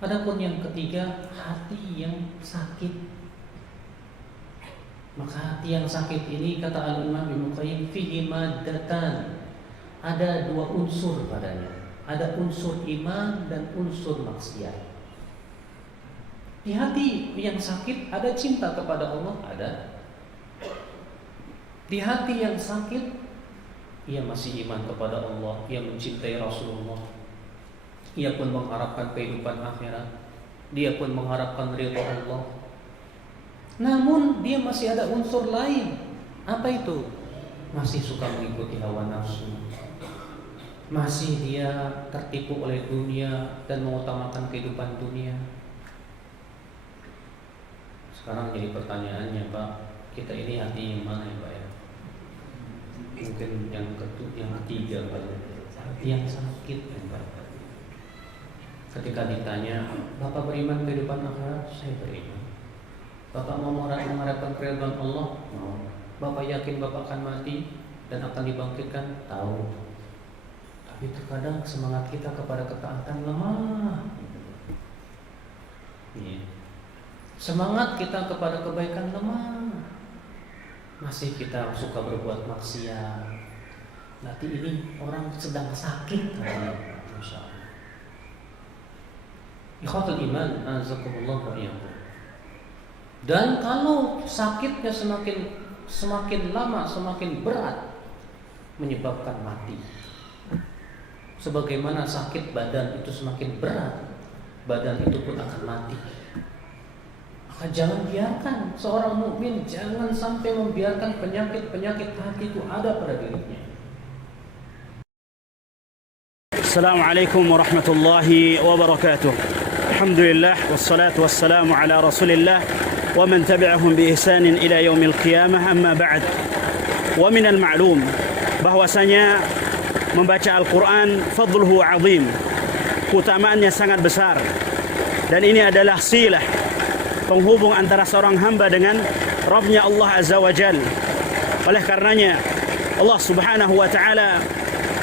Adapun yang ketiga, hati yang sakit. Maka hati yang sakit ini, kata Al-Imam Ibnu Qayyim, fihi maddatan. Ada dua unsur padanya. Ada unsur iman dan unsur maksiat. Di hati yang sakit ada cinta kepada Allah, ada. Di hati yang sakit, ia masih iman kepada Allah, ia mencintai Rasulullah. Ia pun mengharapkan kehidupan akhirat. Dia pun mengharapkan ridha Allah. Namun dia masih ada unsur lain. Apa itu? Masih suka mengikuti hawa nafsu. Masih dia tertipu oleh dunia dan mengutamakan kehidupan dunia. Sekarang jadi pertanyaannya, Pak, kita ini hati yang mana ya, Pak ya? Mungkin yang ketiga, Pak. Hati yang sakit ya, Pak. Ketika ditanya, Bapak beriman kehidupan akhirat? Saya beriman. Bapak mau mengharapkan keridhaan Allah? Mau. Bapak yakin Bapak akan mati dan akan dibangkitkan? Tahu. Tapi terkadang semangat kita kepada ketaatan lemah. Iya. Semangat kita kepada kebaikan lemah. Masih kita suka berbuat maksiat. Nanti ini orang sedang sakit. Masya Allah. Ikhwatul iman, azakumullah wa iyyakum. Dan kalau sakitnya semakin lama, semakin berat, menyebabkan mati. Sebagaimana sakit badan itu semakin berat, badan itu pun akan mati. Maka jangan biarkan seorang mukmin, jangan sampai membiarkan penyakit-penyakit hati itu ada pada dirinya. Assalamualaikum warahmatullahi wabarakatuh. Alhamdulillah wassalatu wassalamu ala Rasulillah wa man tabi'ahum bi ihsanin ila yaumil qiyamah, amma ba'd. Wa minal ma'lum bahwasanya membaca Al-Qur'an fadluhu 'azim. Keutamaannya sangat besar. Dan ini adalah silah, penghubung antara seorang hamba dengan Rabbnya Allah Azza wa Jalla. Oleh karenanya Allah Subhanahu wa taala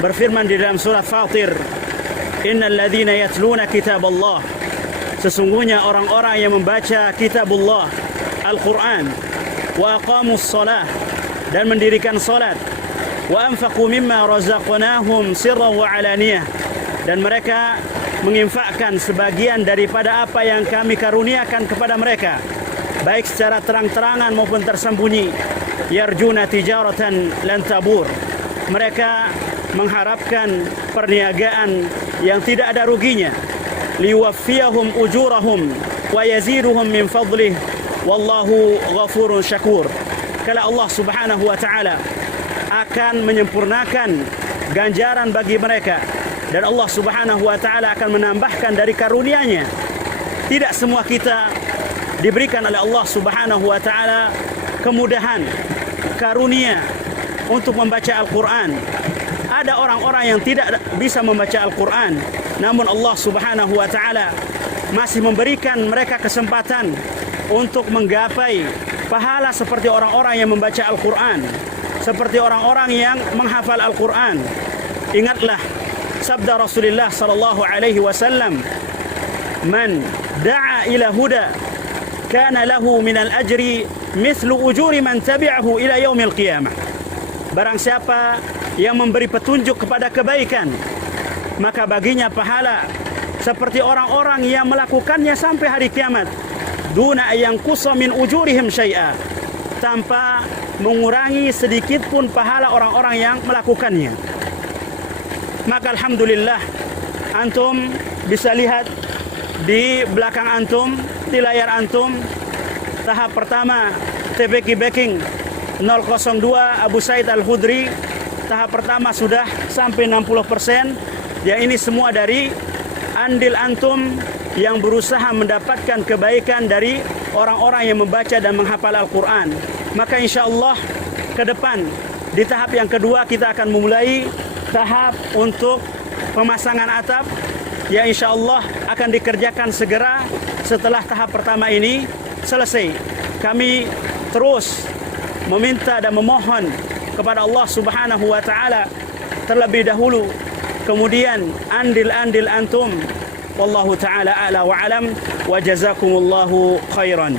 berfirman di dalam surat Fatir, innal ladzina yatluna kitaballah, sesungguhnya orang-orang yang membaca kitabullah Al-Quran, wa aqamus salah, dan mendirikan salat, wa anfaqu mimma razaqnahum sirran wa alaniyah, dan mereka menginfakkan sebagian daripada apa yang kami karuniakan kepada mereka, baik secara terang-terangan maupun tersembunyi, yarjuna tijaratan lan tabur, mereka mengharapkan perniagaan yang tidak ada ruginya, liwaffiyahum ujurahum wa yaziduhum min fadlih wallahu ghafurun syakur. Kala Allah Subhanahu wa taala akan menyempurnakan ganjaran bagi mereka, dan Allah Subhanahu wa taala akan menambahkan dari karunia-Nya. Tidak semua kita diberikan oleh Allah Subhanahu wa taala kemudahan, karunia untuk membaca Al-Qur'an. Ada orang-orang yang tidak bisa membaca Al-Quran, namun Allah Subhanahu wa taala masih memberikan mereka kesempatan untuk menggapai pahala seperti orang-orang yang membaca Al-Quran, seperti orang-orang yang menghafal Al-Quran. Ingatlah sabda Rasulullah sallallahu alaihi wasallam, man da'a ila huda kana lahu minal ajri mithlu ujuri man tabi'ahu ila yaumil qiyamah. Barang siapa yang memberi petunjuk kepada kebaikan, maka baginya pahala seperti orang-orang yang melakukannya sampai hari kiamat, duna ayanqusa min ujurihim syai'a, tanpa mengurangi sedikit pun pahala orang-orang yang melakukannya. Maka alhamdulillah, antum bisa lihat di belakang antum, di layar antum, tahap pertama TPQ Backing 002 Abu Said Al-Khudri, tahap pertama sudah sampai 60%. Yang ini semua dari andil antum yang berusaha mendapatkan kebaikan dari orang-orang yang membaca dan menghafal Al-Quran. Maka insya Allah ke depan di tahap yang kedua kita akan memulai tahap untuk pemasangan atap, yang insya Allah akan dikerjakan segera setelah tahap pertama ini selesai. Kami terus meminta dan memohon kepada Allah Subhanahu wa taala terlebih dahulu, kemudian andil-andil antum Wallahu taala a'la wa alam wa jazakumullahu khairan.